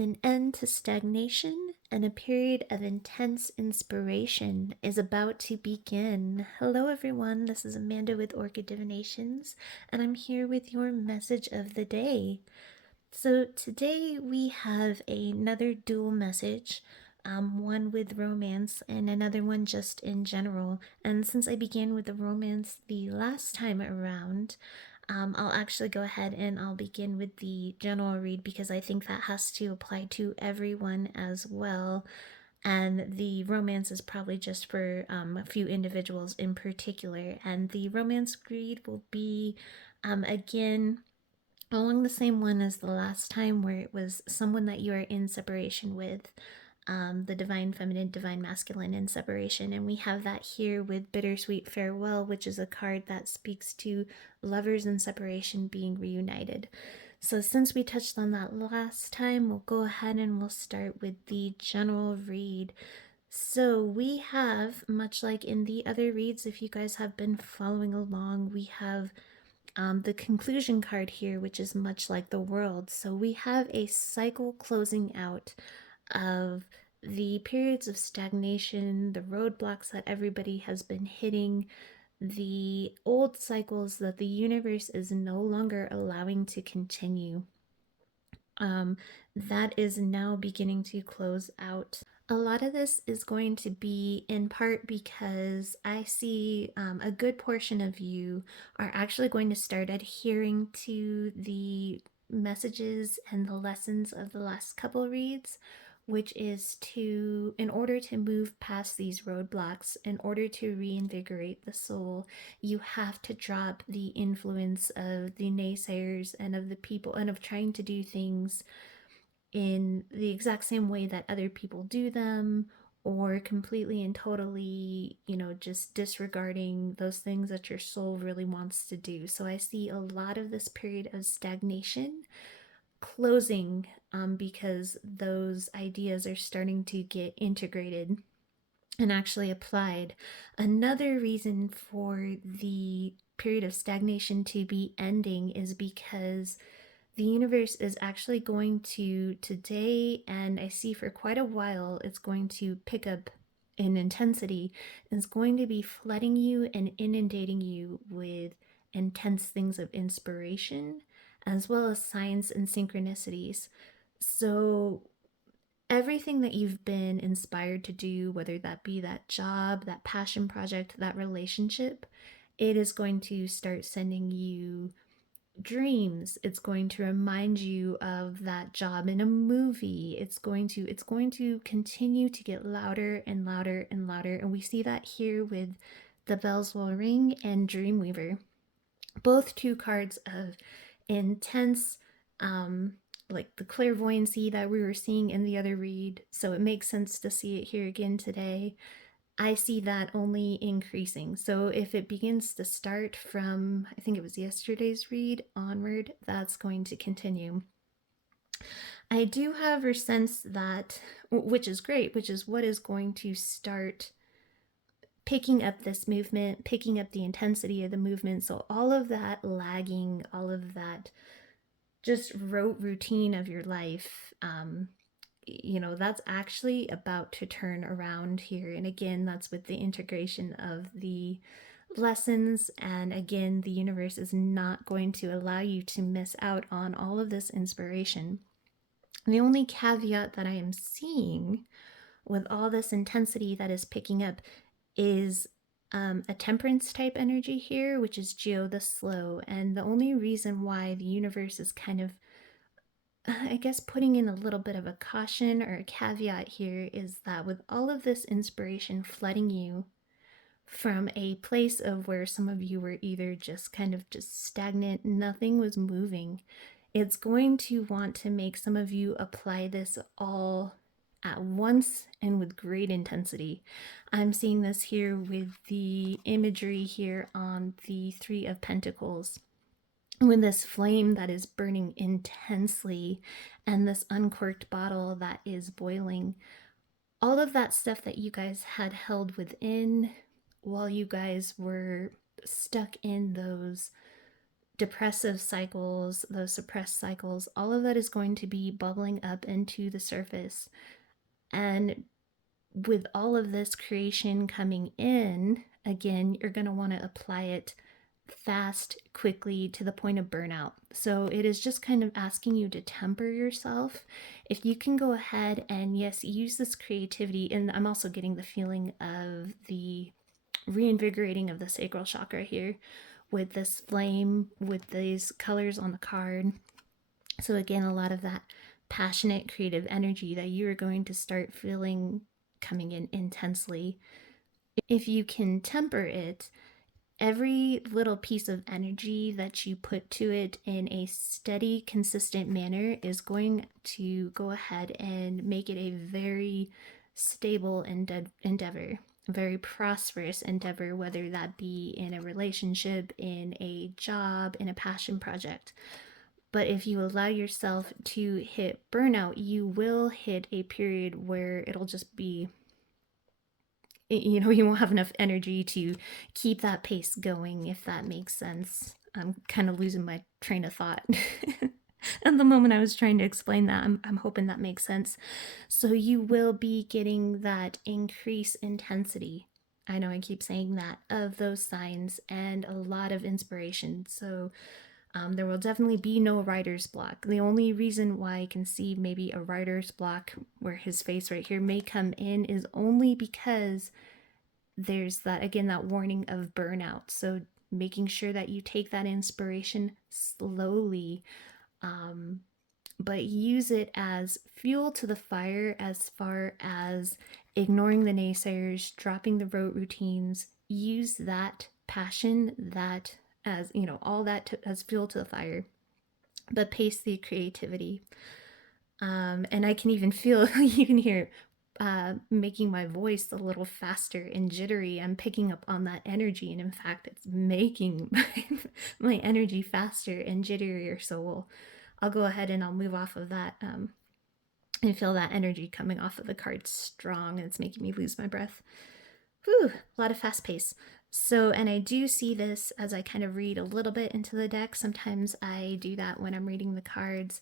An end to stagnation and a period of intense inspiration is about to begin. Hello, everyone. This is Amanda with Orchid Divinations, and I'm here with your message of the day. So, today we have another dual message, one with romance and another one just in general. And since I began with the romance the last time around, I'll actually go ahead and I'll begin with the general read because I think that has to apply to everyone as well. And the romance is probably just for a few individuals in particular. And the romance read will be, again, along the same one as the last time, where it was someone that you are in separation with, the divine feminine, divine masculine in separation. And we have that here with Bittersweet Farewell, which is a card that speaks to lovers in separation being reunited. So since we touched on that last time, we'll go ahead and we'll start with the general read. So we have, much like in the other reads, if you guys have been following along, we have the conclusion card here, which is much like the world. So we have a cycle closing out of the periods of stagnation, the roadblocks that everybody has been hitting, the old cycles that the universe is no longer allowing to continue. That is now beginning to close out. A lot of this is going to be in part because I see a good portion of you are actually going to start adhering to the messages and the lessons of the last couple reads, which is to, in order to move past these roadblocks, in order to reinvigorate the soul, you have to drop the influence of the naysayers and of the people and of trying to do things in the exact same way that other people do them, or completely and totally, just disregarding those things that your soul really wants to do. So I see a lot of this period of stagnation closing, because those ideas are starting to get integrated and actually applied. Another reason for the period of stagnation to be ending is because the universe is actually going to today, and I see for quite a while, it's going to pick up in intensity, and it's going to be flooding you and inundating you with intense things of inspiration, as well as science and synchronicities. So everything that you've been inspired to do, whether that be that job, that passion project, that relationship, it is going to start sending you dreams. It's going to remind you of that job in a movie. It's going to continue to get louder and louder and louder. And we see that here with The Bells Will Ring and Dreamweaver. Both two cards of intense, like the clairvoyancy that we were seeing in the other read. So it makes sense to see it here again today. I see that only increasing. So if it begins to start from, I think it was yesterday's read onward, that's going to continue. I do, however, sense that, which is great, which is what is going to start picking up this movement, picking up the intensity of the movement. So all of that lagging, all of that just rote routine of your life, that's actually about to turn around here. And again, that's with the integration of the lessons. And again, the universe is not going to allow you to miss out on all of this inspiration. The only caveat that I am seeing with all this intensity that is picking up is a temperance type energy here, which is Geo the Slow. And the only reason why the universe is kind of, I guess, putting in a little bit of a caution or a caveat here is that with all of this inspiration flooding you from a place of where some of you were either just kind of just stagnant, nothing was moving, it's going to want to make some of you apply this all at once and with great intensity. I'm seeing this here with the imagery here on the Three of Pentacles, with this flame that is burning intensely and this uncorked bottle that is boiling. All of that stuff that you guys had held within while you guys were stuck in those depressive cycles, those suppressed cycles, all of that is going to be bubbling up into the surface. And with all of this creation coming in, again, you're going to want to apply it fast, quickly, to the point of burnout. So it is just kind of asking you to temper yourself. If you can go ahead and, yes, use this creativity, and I'm also getting the feeling of the reinvigorating of the sacral chakra here with this flame, with these colors on the card. So, again, a lot of that passionate creative energy that you are going to start feeling coming in intensely. If you can temper it, every little piece of energy that you put to it in a steady, consistent manner is going to go ahead and make it a very stable endeavor, a very prosperous endeavor, whether that be in a relationship, in a job, in a passion project. But if you allow yourself to hit burnout, you will hit a period where it'll just be, you won't have enough energy to keep that pace going, if that makes sense. I'm kind of losing my train of thought. At the moment I was trying to explain that, I'm hoping that makes sense. So you will be getting that increased intensity. I know I keep saying that, of those signs, and a lot of inspiration. So there will definitely be no writer's block. The only reason why I can see maybe a writer's block where his face right here may come in is only because there's that, again, that warning of burnout. So making sure that you take that inspiration slowly, but use it as fuel to the fire, as far as ignoring the naysayers, dropping the rote routines. Use that passion, that, as all that as fuel to the fire, but pace the creativity. And I can even feel, you can hear making my voice a little faster and jittery. I'm picking up on that energy, and in fact, it's making my energy faster and jitterier. So I'll go ahead and I'll move off of that, and feel that energy coming off of the card strong, and it's making me lose my breath. Whew, a lot of fast pace. So, and I do see this as I kind of read a little bit into the deck. Sometimes I do that when I'm reading the cards.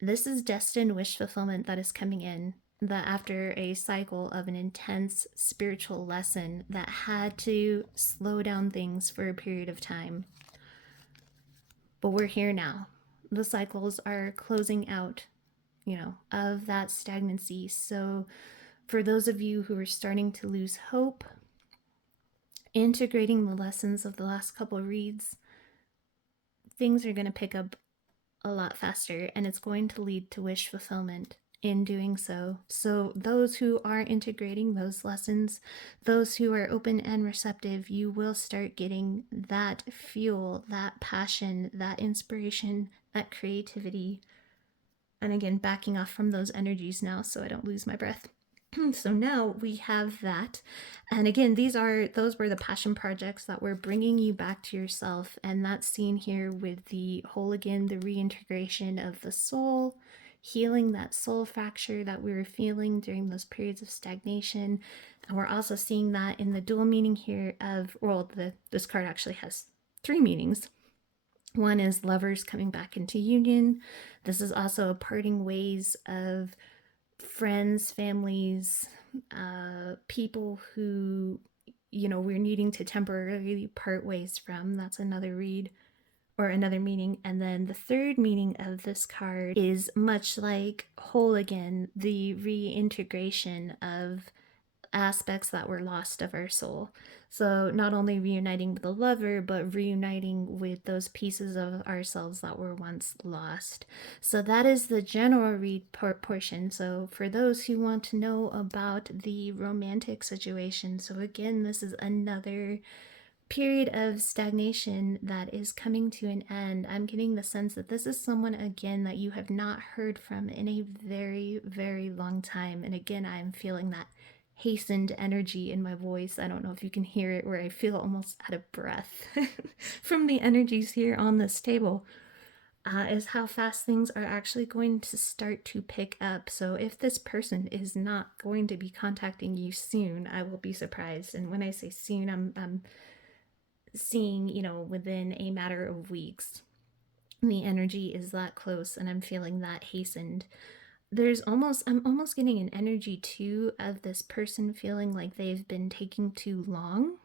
This is destined wish fulfillment that is coming in. That after a cycle of an intense spiritual lesson that had to slow down things for a period of time. But we're here now. The cycles are closing out, of that stagnancy. So for those of you who are starting to lose hope, integrating the lessons of the last couple of reads, things are going to pick up a lot faster, and it's going to lead to wish fulfillment in doing so. So those who are integrating those lessons, those who are open and receptive, you will start getting that fuel, that passion, that inspiration, that creativity. And again, backing off from those energies now so I don't lose my breath. So now we have that. And again, those were the passion projects that were bringing you back to yourself. And that's seen here with the whole, again, the reintegration of the soul, healing that soul fracture that we were feeling during those periods of stagnation. And we're also seeing that in the dual meaning here of, this card actually has 3 meanings. One is lovers coming back into union. This is also a parting ways of friends, families, people who, we're needing to temporarily part ways from. That's another read, or another meaning. And then the third meaning of this card is much like whole again, the reintegration of aspects that were lost of our soul. So not only reuniting with the lover, but reuniting with those pieces of ourselves that were once lost. So that is the general read portion. So for those who want to know about the romantic situation, so again, this is another period of stagnation that is coming to an end. I'm getting the sense that this is someone, again, that you have not heard from in a very, very long time. And again, I'm feeling that hastened energy in my voice. I don't know if you can hear it, where I feel almost out of breath from the energies here on this table, is how fast things are actually going to start to pick up. So if this person is not going to be contacting you soon, I will be surprised. And when I say soon, I'm seeing, within a matter of weeks, the energy is that close and I'm feeling that hastened. I'm almost getting an energy too of this person feeling like they've been taking too long.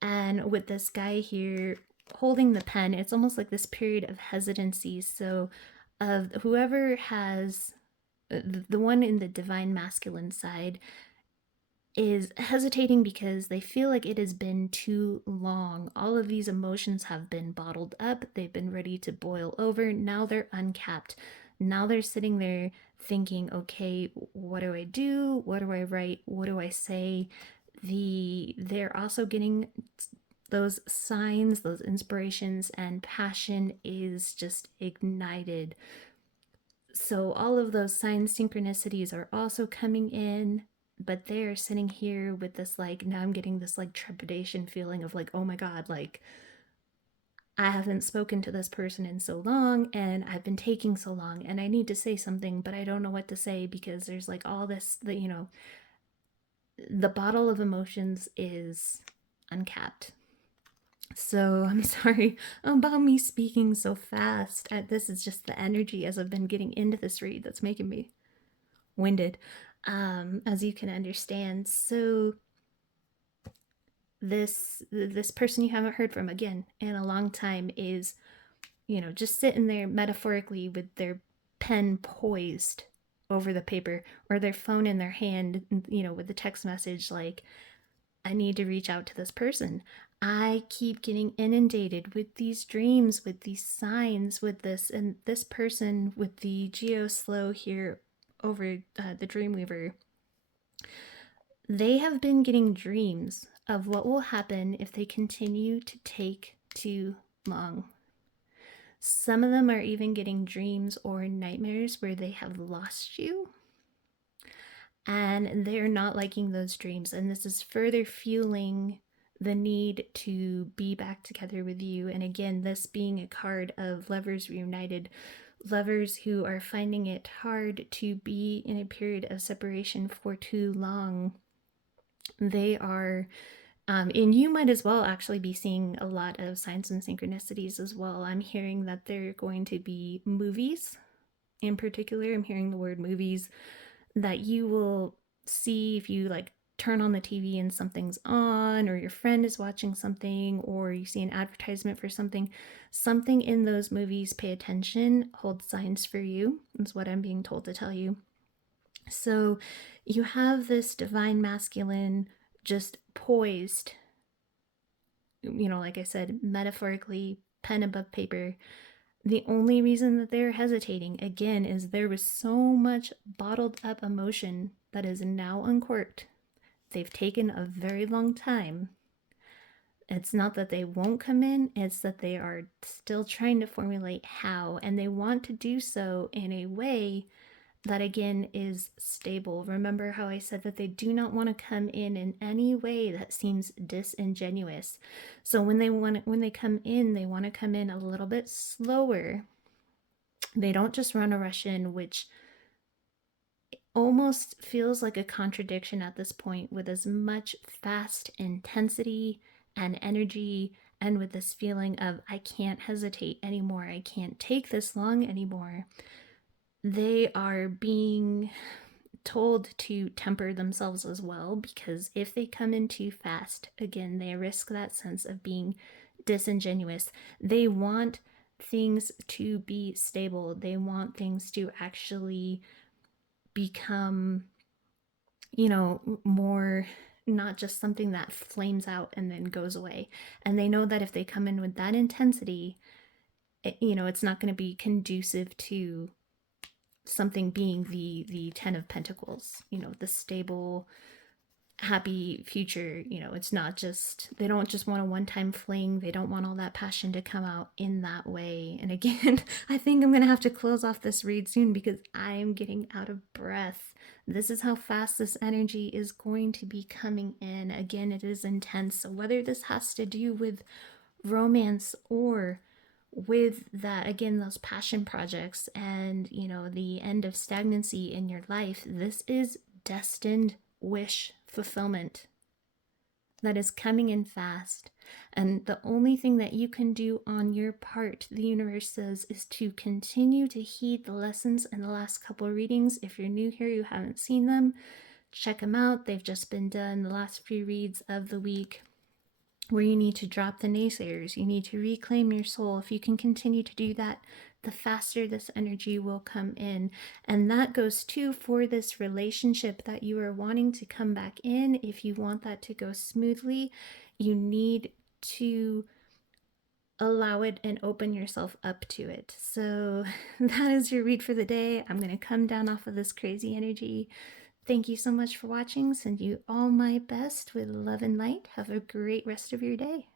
And with this guy here holding the pen, it's almost like this period of hesitancy. So, of whoever has the one in the divine masculine side is hesitating because they feel like it has been too long. All of these emotions have been bottled up, they've been ready to boil over. Now they're uncapped. Now they're sitting there thinking, okay, what do I do? What do I write? What do I say? They're also getting those signs, those inspirations, and passion is just ignited. So all of those signs, synchronicities are also coming in, but they're sitting here with this, like, now I'm getting this like trepidation feeling of like, oh my god, like I haven't spoken to this person in so long and I've been taking so long and I need to say something, but I don't know what to say because there's like all this, the bottle of emotions is uncapped. So I'm sorry about me speaking so fast. This is just the energy as I've been getting into this read that's making me winded, as you can understand. So this person you haven't heard from again in a long time is, just sitting there metaphorically with their pen poised over the paper or their phone in their hand, with the text message like, I need to reach out to this person. I keep getting inundated with these dreams, with these signs, with this, and this person with the geo slow here over the Dreamweaver. They have been getting dreams of what will happen if they continue to take too long. Some of them are even getting dreams or nightmares where they have lost you and they're not liking those dreams. And this is further fueling the need to be back together with you. And again, this being a card of lovers reunited, lovers who are finding it hard to be in a period of separation for too long. They are, and you might as well actually be seeing a lot of signs and synchronicities as well. I'm hearing that they're going to be movies. In particular, I'm hearing the word movies that you will see if you like turn on the TV and something's on, or your friend is watching something, or you see an advertisement for something in those movies. Pay attention, hold signs for you, is what I'm being told to tell you. So you have this divine masculine just poised, like I said, metaphorically, pen above paper. The only reason that they're hesitating, again, is there was so much bottled up emotion that is now uncorked. They've taken a very long time. It's not that they won't come in, it's that they are still trying to formulate how, and they want to do so in a way that again is stable. Remember how I said that they do not want to come in any way that seems disingenuous. So when they come in, they want to come in a little bit slower. They don't just run a rush in, which almost feels like a contradiction at this point, with as much fast intensity and energy, and with this feeling of I can't hesitate anymore, I can't take this long anymore. They are being told to temper themselves as well, because if they come in too fast, again, they risk that sense of being disingenuous. They want things to be stable, they want things to actually become, more, not just something that flames out and then goes away. And they know that if they come in with that intensity, it's not going to be conducive to something being the 10 of Pentacles, the stable, happy future. It's not just, they don't just want a one-time fling, they don't want all that passion to come out in that way. And again, I think I'm gonna have to close off this read soon because I'm getting out of breath. This is how fast this energy is going to be coming in. Again, it is intense. So whether this has to do with romance or with that, again, those passion projects and the end of stagnancy in your life, this is destined wish fulfillment. that is coming in fast. And the only thing that you can do on your part, the universe says, is to continue to heed the lessons in the last couple of readings. If you're new here, you haven't seen them, check them out. They've just been done, the last few reads of the week, where you need to drop the naysayers. You need to reclaim your soul. If you can continue to do that, the faster this energy will come in. And that goes too for this relationship that you are wanting to come back in. If you want that to go smoothly, you need to allow it and open yourself up to it. So that is your read for the day. I'm going to come down off of this crazy energy. Thank you so much for watching. Send you all my best with love and light. Have a great rest of your day.